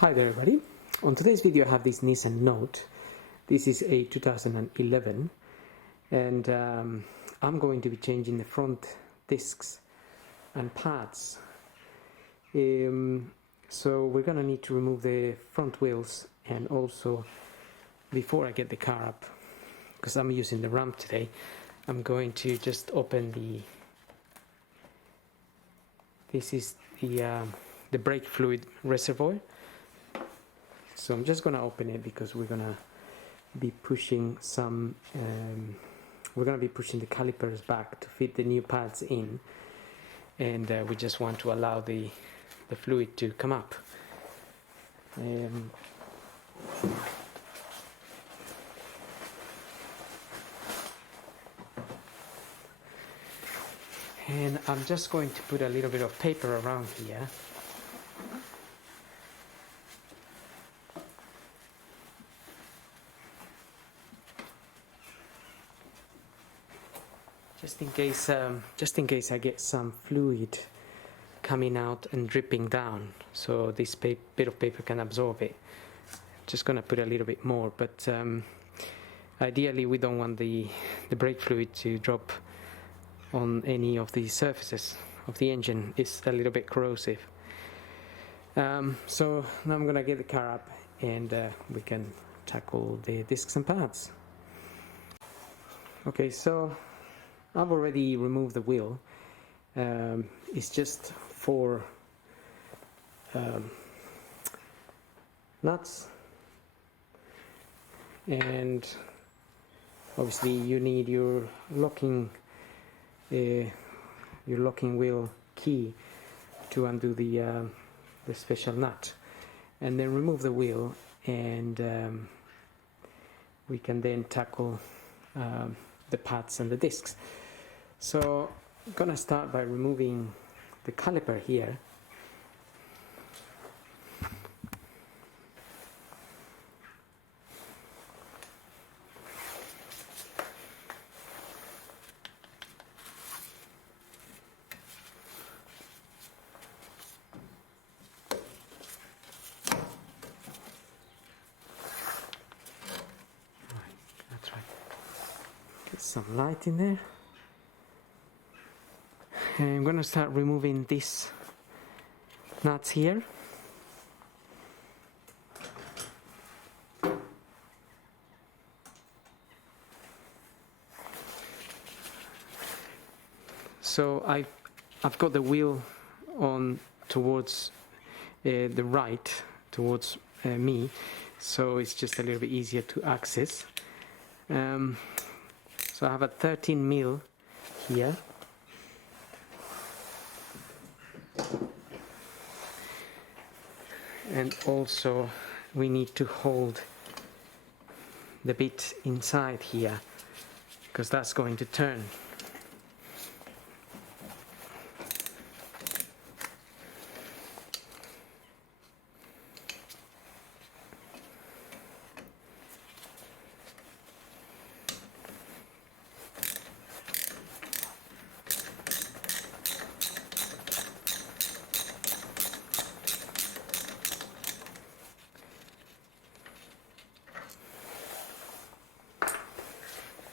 Hi there everybody. On today's video I have this Nissan Note. This is a 2011 and I'm going to be changing the front discs and pads. So we're gonna need to remove the front wheels, and also before I get the car up, because I'm using the ramp today, I'm going to just open this is the brake fluid reservoir. So I'm just gonna open it because we're gonna be pushing some we're gonna be pushing the calipers back to fit the new pads in, and we just want to allow the fluid to come up. And I'm just going to put a little bit of paper around here. Just in case I get some fluid coming out and dripping down, so this bit of paper can absorb it. Just gonna put a little bit more, but ideally we don't want the brake fluid to drop on any of the surfaces of the engine. It's a little bit corrosive. So now I'm gonna get the car up and we can tackle the discs and pads. Okay, so I've already removed the wheel. It's just 4 nuts, and obviously you need your locking wheel key to undo the special nut, and then remove the wheel, and we can then tackle the pads and the discs. So I'm gonna start by removing the caliper here. That's right. Get some light in there. And I'm gonna start removing these nuts here. So I've got the wheel on towards the right, towards me, so it's just a little bit easier to access. So I have a 13 mil here. And also we need to hold the bit inside here, because that's going to turn.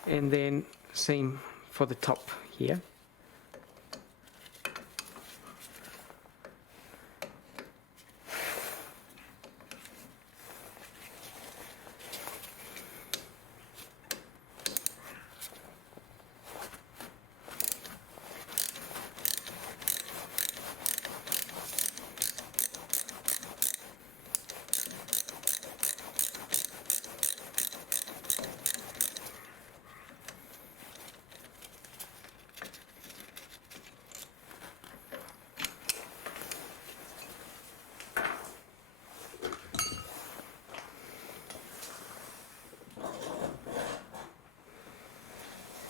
And then same for the top here.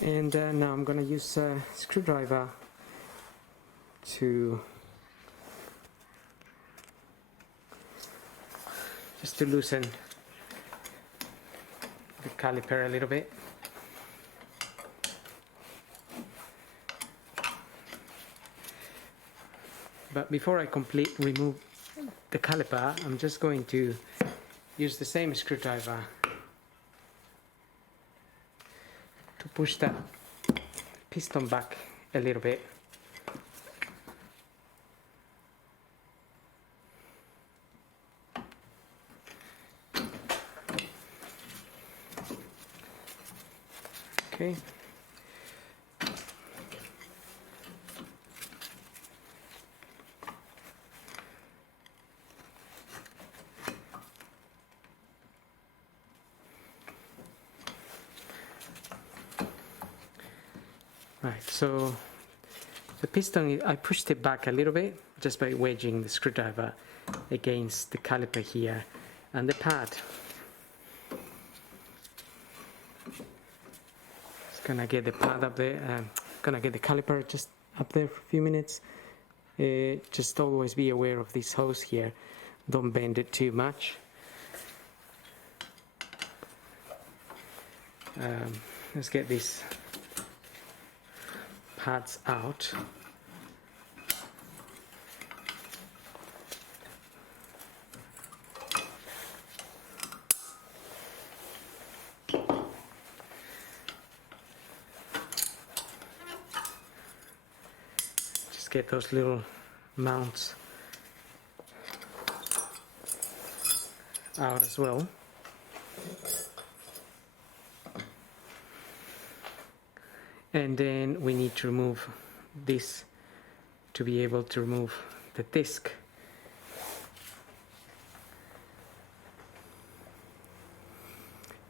And now I'm going to use a screwdriver to loosen the caliper a little bit. But before I remove the caliper, I'm just going to use the same screwdriver to push that piston back a little bit. Okay. Right, so the piston, I pushed it back a little bit just by wedging the screwdriver against the caliper here, and the pad. Just gonna get the pad up there, gonna get the caliper just up there for a few minutes. Just always be aware of this hose here, don't bend it too much. Let's get these pads out. Just get those little mounts out as well. And then we need to remove this to be able to remove the disc.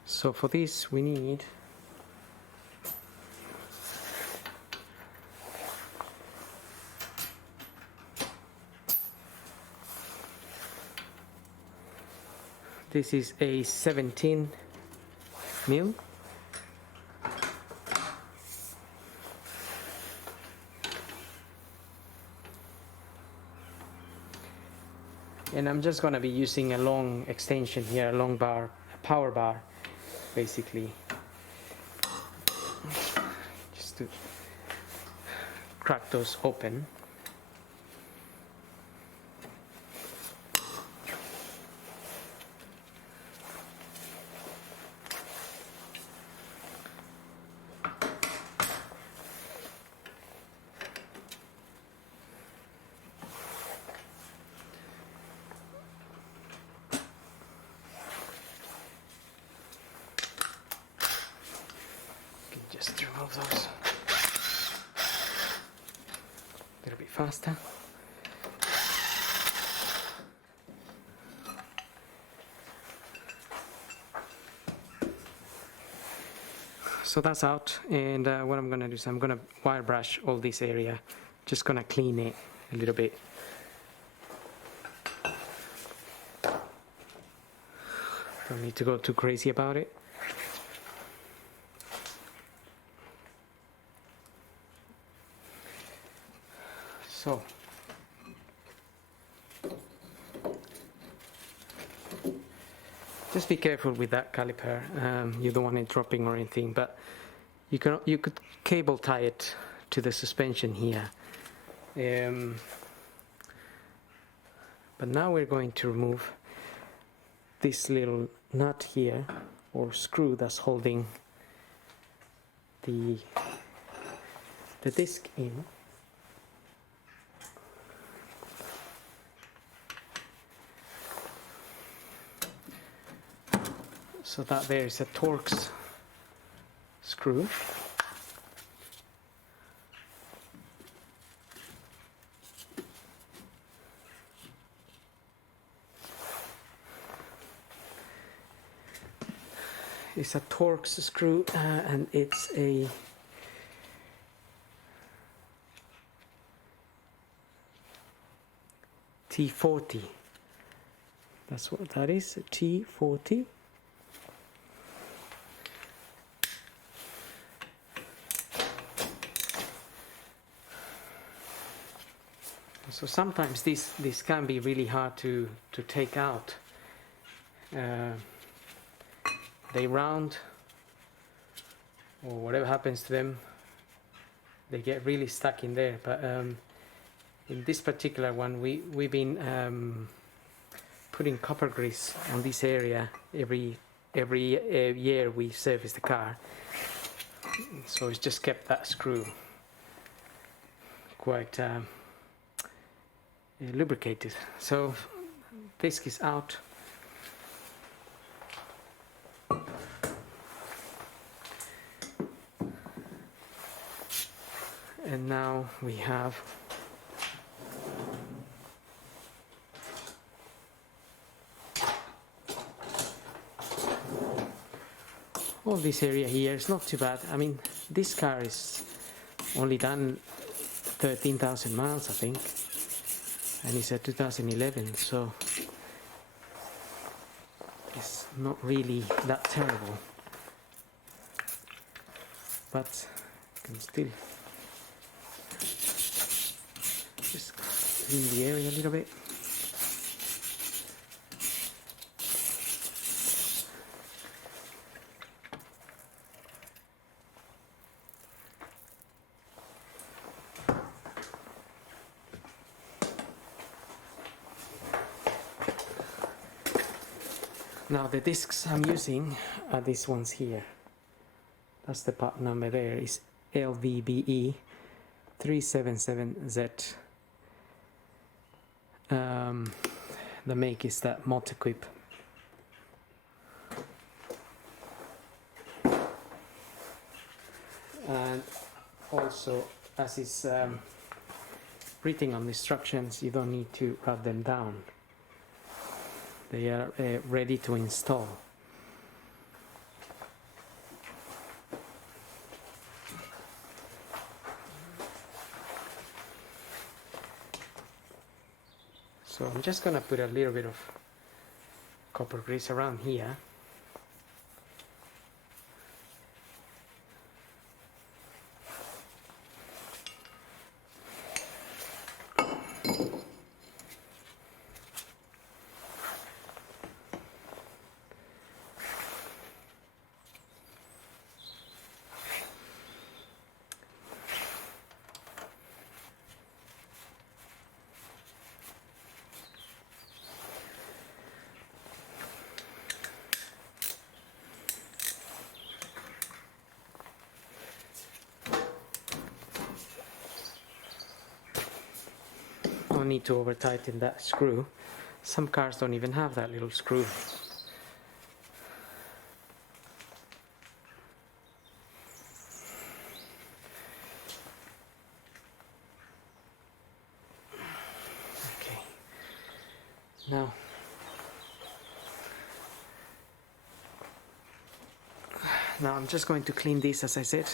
So for this we need this is a 17 mil. And I'm just going to be using a long extension here, a long bar, a power bar, basically, just to crack those open. Just remove those a little bit faster. So that's out, and what I'm going to do is I'm going to wire brush all this area, just going to clean it a little bit. Don't need to go too crazy about it. So, just be careful with that caliper. You don't want it dropping or anything, but you could cable tie it to the suspension here. But now we're going to remove this little nut here, or screw, that's holding the disc in. So that there is a Torx screw. It's a Torx screw, and it's a T40. That's what that is, a T40. So sometimes this can be really hard to take out. They round, or whatever happens to them, they get really stuck in there. But in this particular one we've been putting copper grease on this area every year we service the car, so it's just kept that screw quite lubricated. So disc is out. And now we have all this area here. It's not too bad. I mean, this car is only done 13,000 miles, I think, and it's a 2011, so it's not really that terrible, but I can still just clean the area a little bit. Now the discs I'm using are these ones here. That's the part number there, is LVBE 377Z. The make is that Motoquip. And also, as is written on the instructions, you don't need to rub them down. They are ready to install. So I'm just gonna put a little bit of copper grease around here. No need to over tighten that screw. Some cars don't even have that little screw. Okay. Now I'm just going to clean this, as I said,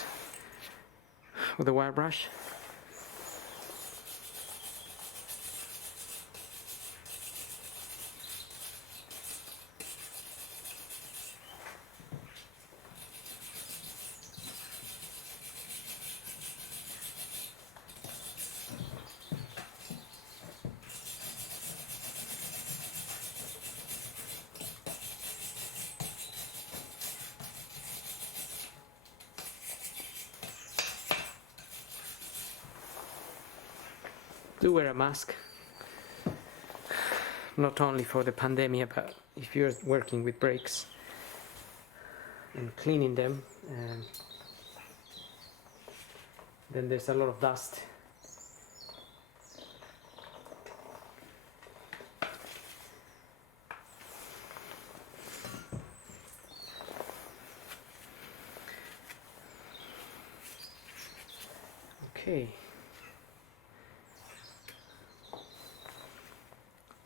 with a wire brush. Do wear a mask, not only for the pandemic, but if you're working with brakes and cleaning them, then there's a lot of dust. Okay.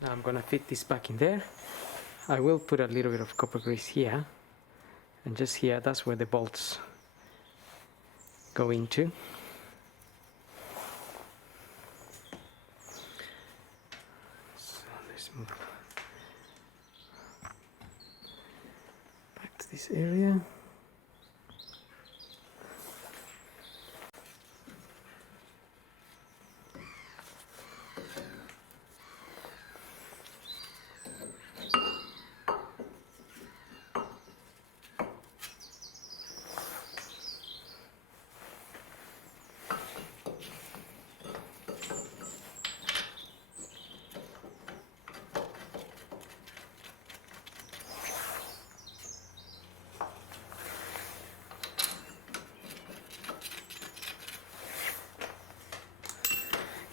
Now I'm gonna fit this back in there. I will put a little bit of copper grease here, and just here, that's where the bolts go into. So let's move back to this area.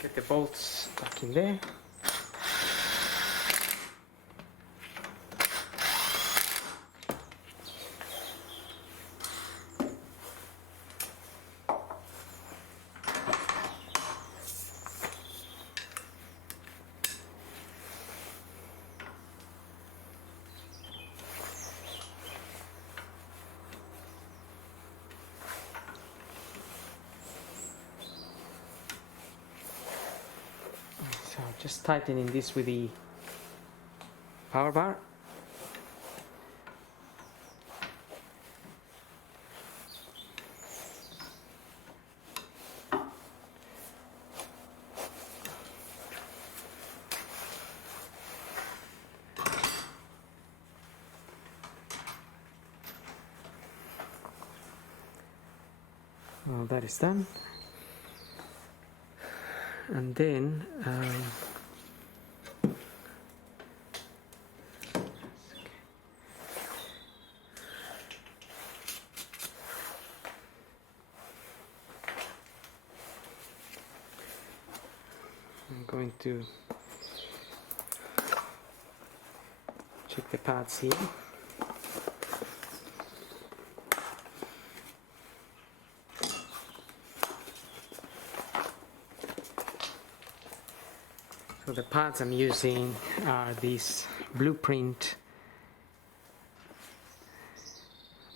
Get the bolts back in there. So just tightening this with the power bar. Well, that is done. And then I'm going to check the pads here. So the pads I'm using are these Blueprint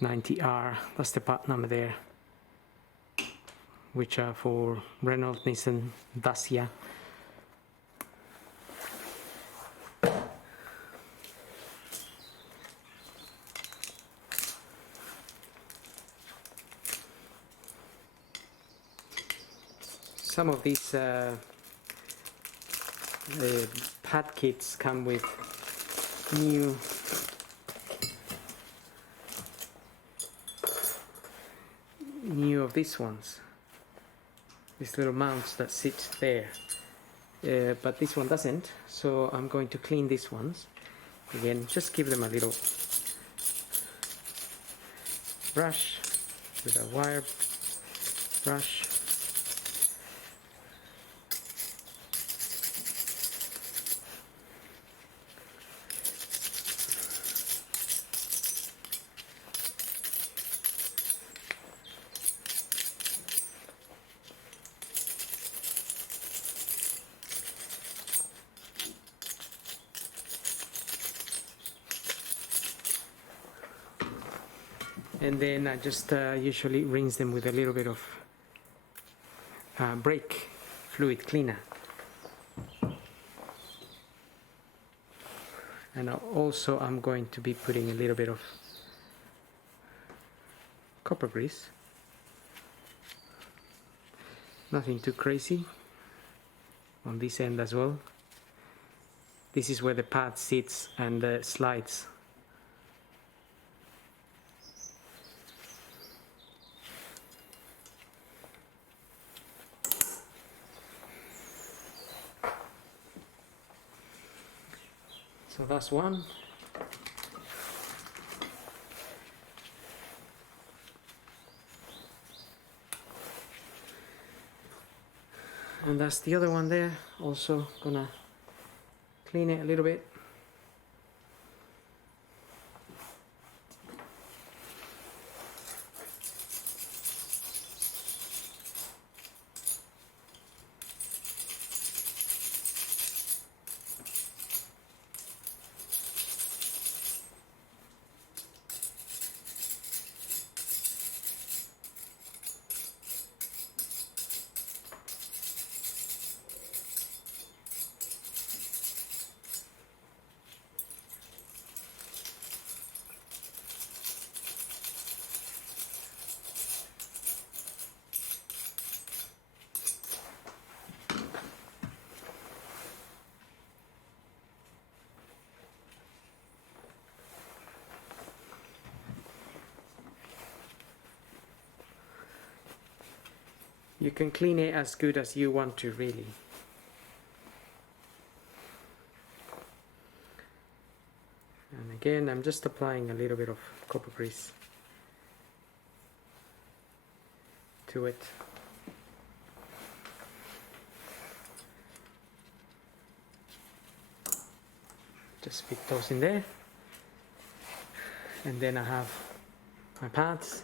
90R, that's the part number there, which are for Renault, Nissan, Dacia. Some of these the pad kits come with new of these ones, these little mounts that sit there, but this one doesn't, so I'm going to clean these ones again. Just give them a little brush with a wire brush. And then I just usually rinse them with a little bit of brake fluid cleaner. And also I'm going to be putting a little bit of copper grease. Nothing too crazy on this end as well. This is where the pad sits and slides. So that's one. And that's the other one there. Also gonna clean it a little bit. You can clean it as good as you want to, really. And again, I'm just applying a little bit of copper grease to it. just fit those in there, and then I have my pads.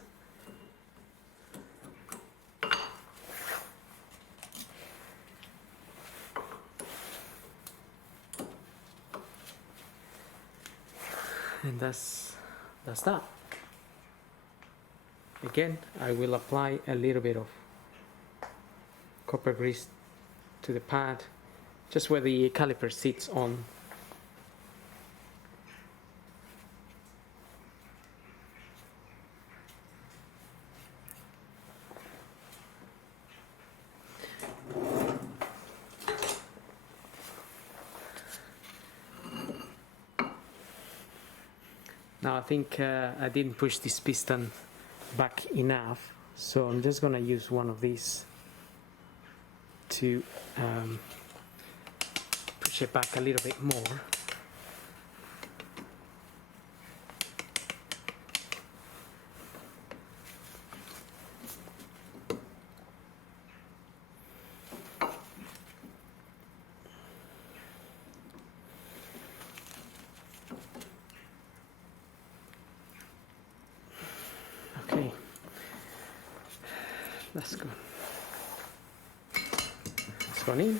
And that's that. Again, I will apply a little bit of copper grease to the pad, just where the caliper sits on. Now I think I didn't push this piston back enough, so I'm just gonna use one of these to push it back a little bit more. Okay, that's good. It's gone in.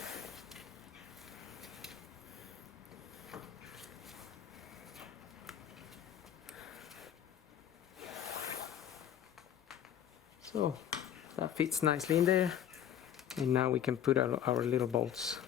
So that fits nicely in there, and now we can put our little bolts.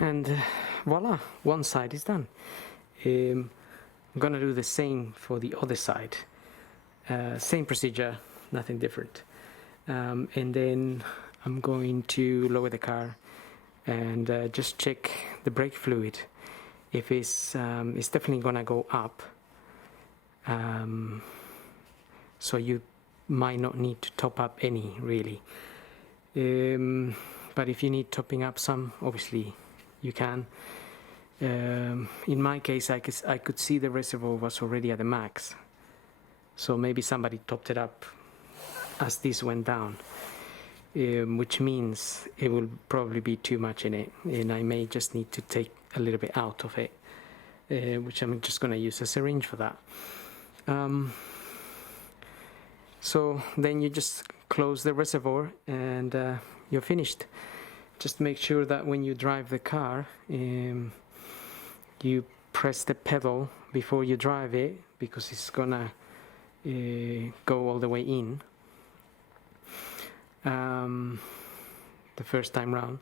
And voila, one side is done. I'm gonna do the same for the other side. Same procedure, nothing different. And then I'm going to lower the car and just check the brake fluid. If it's definitely gonna go up, so you might not need to top up any really. But if you need topping up some, obviously you can. In my case, I could see the reservoir was already at the max, so maybe somebody topped it up as this went down, which means it will probably be too much in it, and I may just need to take a little bit out of it, which I'm just going to use a syringe for that. So then you just close the reservoir and you're finished. Just make sure that when you drive the car, you press the pedal before you drive it, because it's gonna go all the way in the first time round,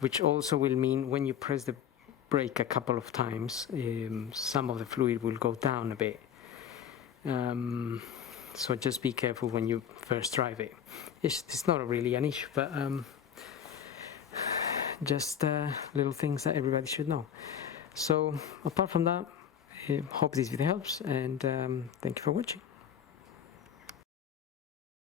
which also will mean when you press the brake a couple of times, some of the fluid will go down a bit. So just be careful when you first drive it. It's not really an issue, but just little things that everybody should know. So apart from that, I hope this video helps, and thank you for watching.